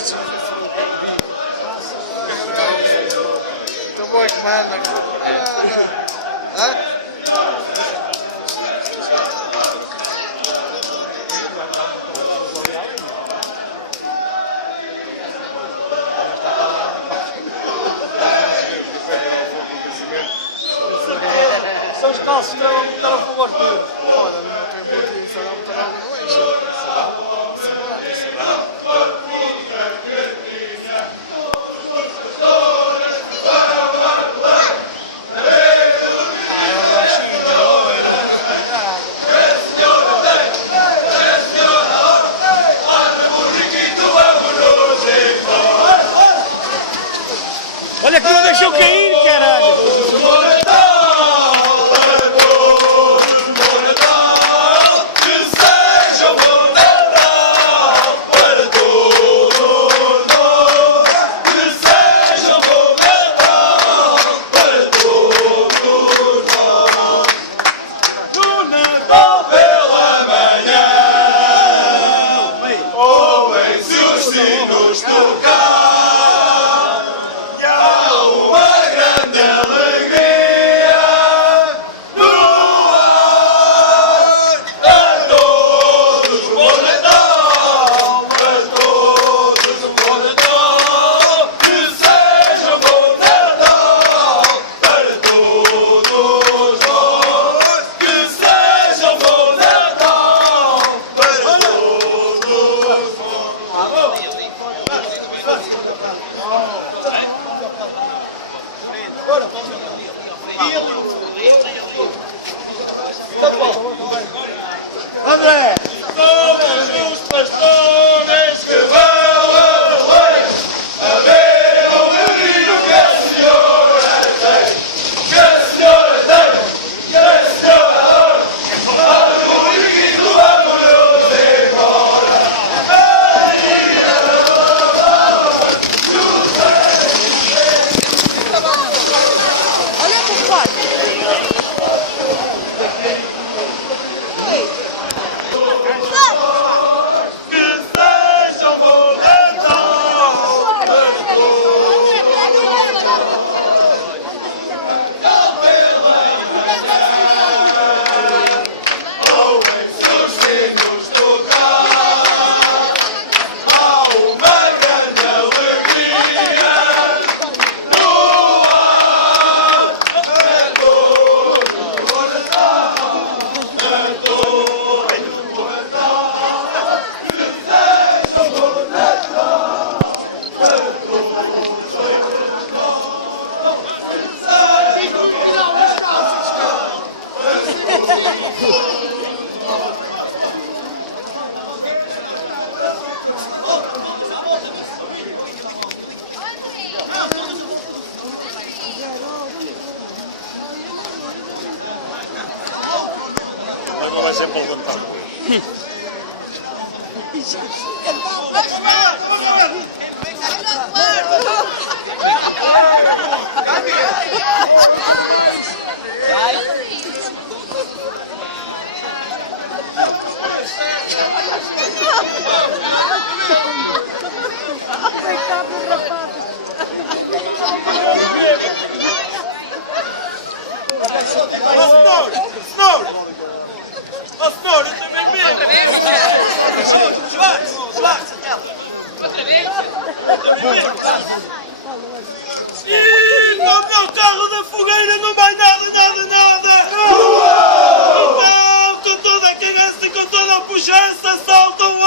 isso. Tô bom que manda. São os calços que estavam a botar a favor de... Ora, não tem muito isso, não está logo no eixo. Olha que não deixou cair, caralho! André! Todos os pastores que vão além, a ver o menino que a senhora tem, que a senhora tem, que a senhora adora, manda o brinquedo amoroso embora. Olha por fora. Não vai ser para levantar. Senhor, eu também mesmo. Outra vez? Outra vez? E no meu carro da fogueira não vai nada. Então, com toda a cabeça e com toda a pujança, saltam